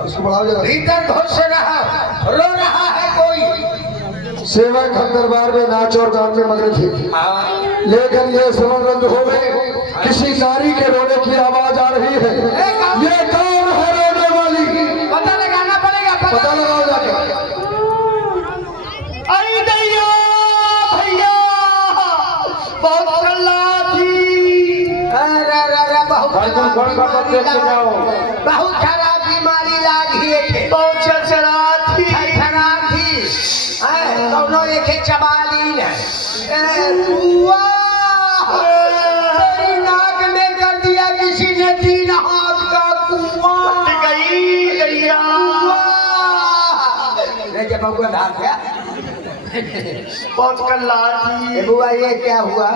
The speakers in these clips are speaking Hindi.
इसको बढ़ाओ जरा। भीतर घुस रहा रो रहा है कोई। सेवक हम दरबार में नाच और गान में मग्न थे, लेकिन ये समरंद हो गए। किसी नारी के रोने की आवाज आ रही है। ये कौन है रोने वाली? पता लगाना पड़ेगा। पता लगाओ जाके। अरे दैया भैया बहुत लाठी। अरे बहुत खराब बीमारी लागी है। बहुत चराथी दोनों एक चबाली है। नाक में कर दिया किसी ने 3 हाथ का कुआं। जब आपको भाग गया बहुत लाठी। बुआ ये क्या हुआ?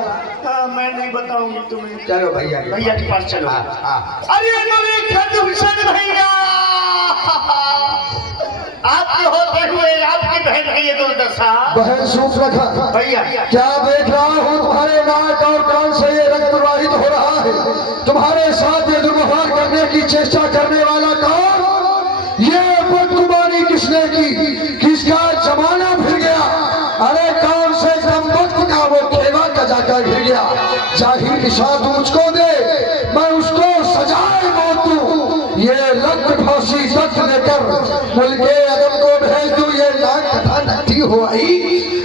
मैं नहीं बताऊंगी तुम्हें। चलो भैया के पास चलो। अरे भैया आपके होते हुए आपकी बहन की ये दुर्दशा। बहन सूख रखा भैया क्या देख रहा हूँ? तुम्हारे नाक और कान से ये रक्त प्रवाहित हो रहा है। तुम्हारे साथ ये दुर्व्यवहार करने की चेष्टा करने वाला कौन? ये बदगुमानी किसने की? किसका जमाना फिर गया? अरे कौन से दम वक्त का वो खेवा का जाकर गिर गया? जाहिर निशान तू मुझको दे, मैं उसको सजाए मौत दूं। ये लग फांसी तक लेकर मुल्के अदम को भेज दूं। ये नाक कथा नट्टी हो आई।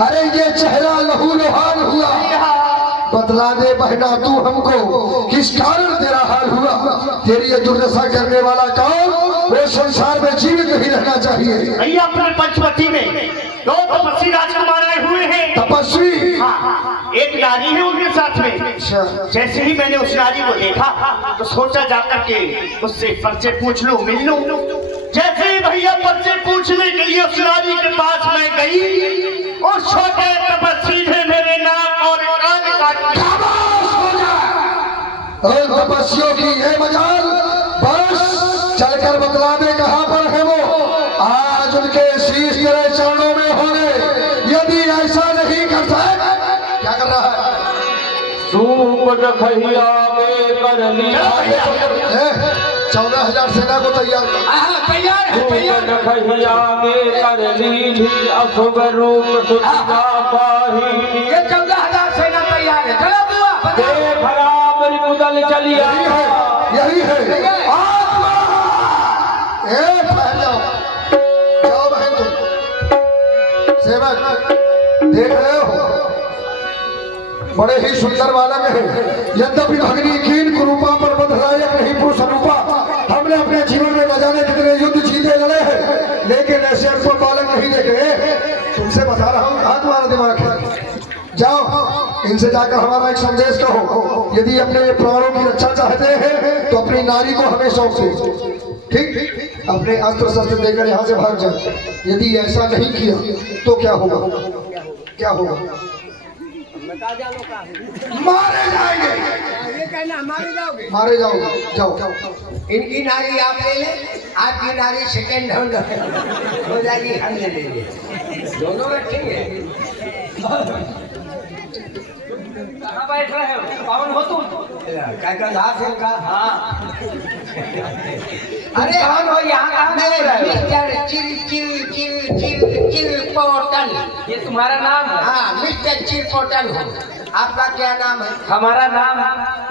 अरे ये चेहरा लहू लुहान हुआ। बतला दे बहना तू हमको, किस कारण तेरा हाल हुआ? तेरी ये दुर्दशा करने वाला कौन? वो संसार में जीवित नहीं रहना चाहिए। भैया अपने पंचवटी में 2 तपस्वी राजकुमार आए हुए हैं। तपस्वी? हाँ, एक नारी है उनके साथ में। जैसे ही मैंने उस नारी को देखा तो सोचा जाकर के उससे परिचय पूछ लूं, मिल लूं। जैसे ही भैया परिचय पूछने के लिए उस नारी के पास मैं गई, उस छोटे तपस्वी ने मेरे नाक और कान काट दिया। और तपस्वियों की ये मजाल, बस चलकर बतला दे कहां पर है वो। आज उनके शीश तेरे चरणों में होंगे। यदि ऐसा नहीं करता है, क्या कर रहा है? सूप दखैया में कर लिया 14,000 सेना को तैयार कर। तैयार है। दखैया में कर ली अशुभ रूप सुधा पाही। ये 14,000 सेना तैयार है। चलो बुआ खराब कुदल चलिया यही है आत्मा। जाओ जाओ बहन तुम। सेवक देख रहे हो, बड़े ही सुंदर बालक है। यद्यपि भगनी कीन कुरूपा पर बधलायक नहीं पुरुष अनुपा। हमने अपने जीवन में न जाने कितने युद्ध जीते लड़े हैं, लेकिन ऐसे अल्प बालक नहीं देखे। तुमसे बता रहा हूँ, कहाँ तुम्हारा दिमाग है? जाओ इनसे जाकर हमारा एक संदेश कहो। यदि अपने प्राणों की रक्षा चाहते हैं तो अपनी नारी को हमें सौंप दे। ठीक, अपने अस्त्र शस्त्र देकर यहाँ से भाग जाए। यदि ऐसा नहीं किया तो क्या होगा? क्या होगा? मारे जाएंगे। ये कहना मारे जाओगे? मारे जाओगे। जाओ इनकी नारी आप ले लें, आपकी नारी सेकेंड हैंड हो जाएगी, हम ले लेंगे। दोनों रखेंगे। कहाँ बैठ रहे हो? कौन हो तुम? क्या गंधा सिंह का? हाँ। अरे कौन हो यहाँ? कहाँ मैं मिस्टर चिलपोटन। ये तुम्हारा नाम है? हाँ, मिस्टर चिलपोटन हूँ। आपका क्या नाम है? हमारा नाम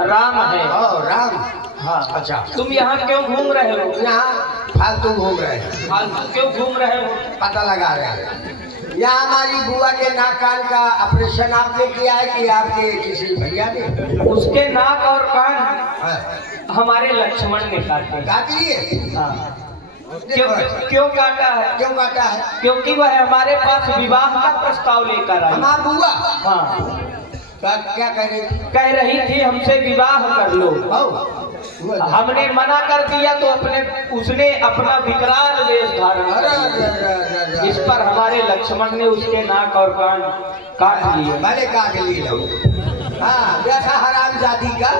राम है। ओ राम। हाँ। अच्छा, तुम यहाँ क्यों घूम रहे हो? यहाँ फालतू घूम रहे हैं। फालतू क्यों घूम रहे हो? पता लगा रहे हैं। यहाँ हमारी बुआ के नाक कान का ऑपरेशन आपने किया है कि आपके किसी भैया ने? उसके नाक और कान हाँ। हमारे लक्ष्मण ने काटे। काट लिए? हाँ। क्यों काटा है? क्यों काटा है? क्योंकि वह हमारे पास विवाह का प्रस्ताव लेकर आई। हमारी बुआ हाँ, क्या कह रही थी? कह रही थी हमसे विवाह कर लो। हमने मना कर दिया तो उसने अपना विकराल वेश धारण कर लिया। इस पर हमारे लक्ष्मण ने उसके नाक और कान काट लिए। भले काट लिए लोग। हाँ, देखा हराम जाति का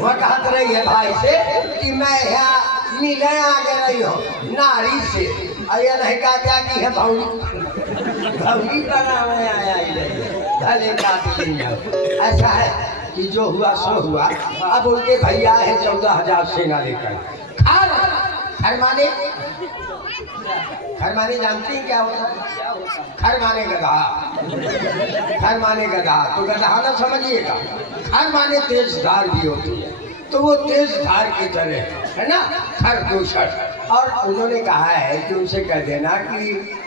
वो कहत रही है भाई से कि मैं यहाँ मिलने आ गई हो नारी से। अरे नहीं कहता कि है भाई का नाम है आया। भले काट लिए। ऐसा है कि जो हुआ सो हुआ। अब उनके भैया है 14,000 सेना लेकर। खर माने जानती हैं क्या होता है? खर माने गधा, खर माने गधा, तो गधा ना समझिएगा। खर माने तेज धार भी होती है, तो वो तेज धार की तरह है ना खरदूषण। और उन्होंने कहा है कि उनसे कह देना कि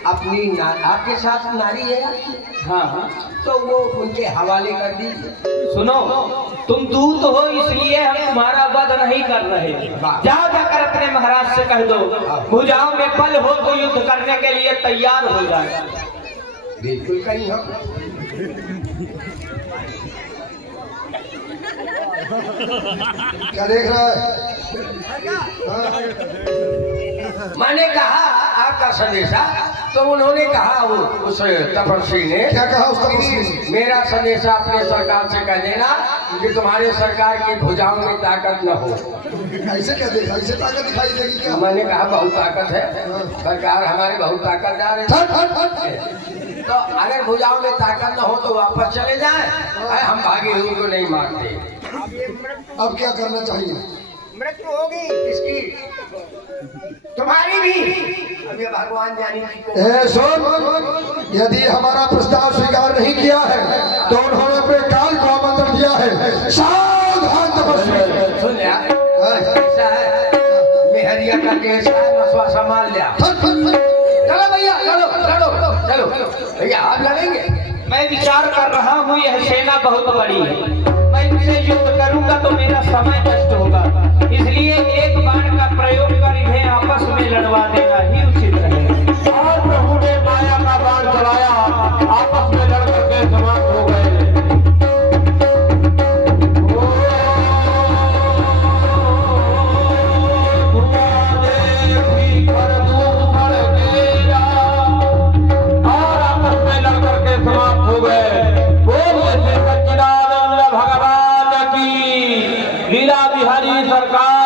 अपनी आपके साथ नारी है आपकी, हाँ तो वो उनके हवाले कर दीजिए। सुनो, तुम दूत हो इसलिए हम तुम्हारा वध नहीं कर रहे। जाओ जाकर अपने महाराज से कह दो भुजाओं में बल हो तो युद्ध करने के लिए तैयार हो जाए। बिल्कुल कहीं हम क्या देख रहा है? मैंने कहा आपका संदेशा, तो उन्होंने कहा वो उस तपस्वी ने क्या कहा उस तपस्वी ने? मेरा संदेशा अपने सरकार से कह देना कि तुम्हारे सरकार की भुजाओं में ताकत न हो। ऐसे क्या देखा? ऐसे ताकत दिखाई देगी क्या? मैंने कहा बहुत ताकत है, सरकार हमारे बहुत ताकतदार है। तो अगर भुजाओं में ताकत न हो तो वापस चले जाएं। हम भागे उनको नहीं मारते। अब क्या करना चाहिए? मृत्यु होगी किसकी? तुम्हारी भी। अब ये भगवान जाने की को। सुन, यदि हमारा प्रस्ताव स्वीकार नहीं किया है तो उन्होंने अपने काल को आमंत्रण दिया है। सावधान तपस्वी। सुन लिया? ऐसा है, मेहरिया का केस है, मसवा संभाल लिया। चलो भैया, चलो चलो चलो भैया, आप लड़ेंगे? मैं विचार कर रहा हूँ यह सेना बहुत बड़ी है, मैं इनसे युद्ध करूंगा तो मेरा समय नष्ट होगा, इसलिए एक बाण का प्रयोग कर इन्हें आपस में लड़वा देना ही उचित रहेगा। और प्रभु ने माया का बाण चलाया, आपस में लड़ करके समाप्त हो गए। और आपस में लड़ करके समाप्त हो गए। बोलिए श्री सच्चिदानंद भगवान की, लीला बिहारी सरकार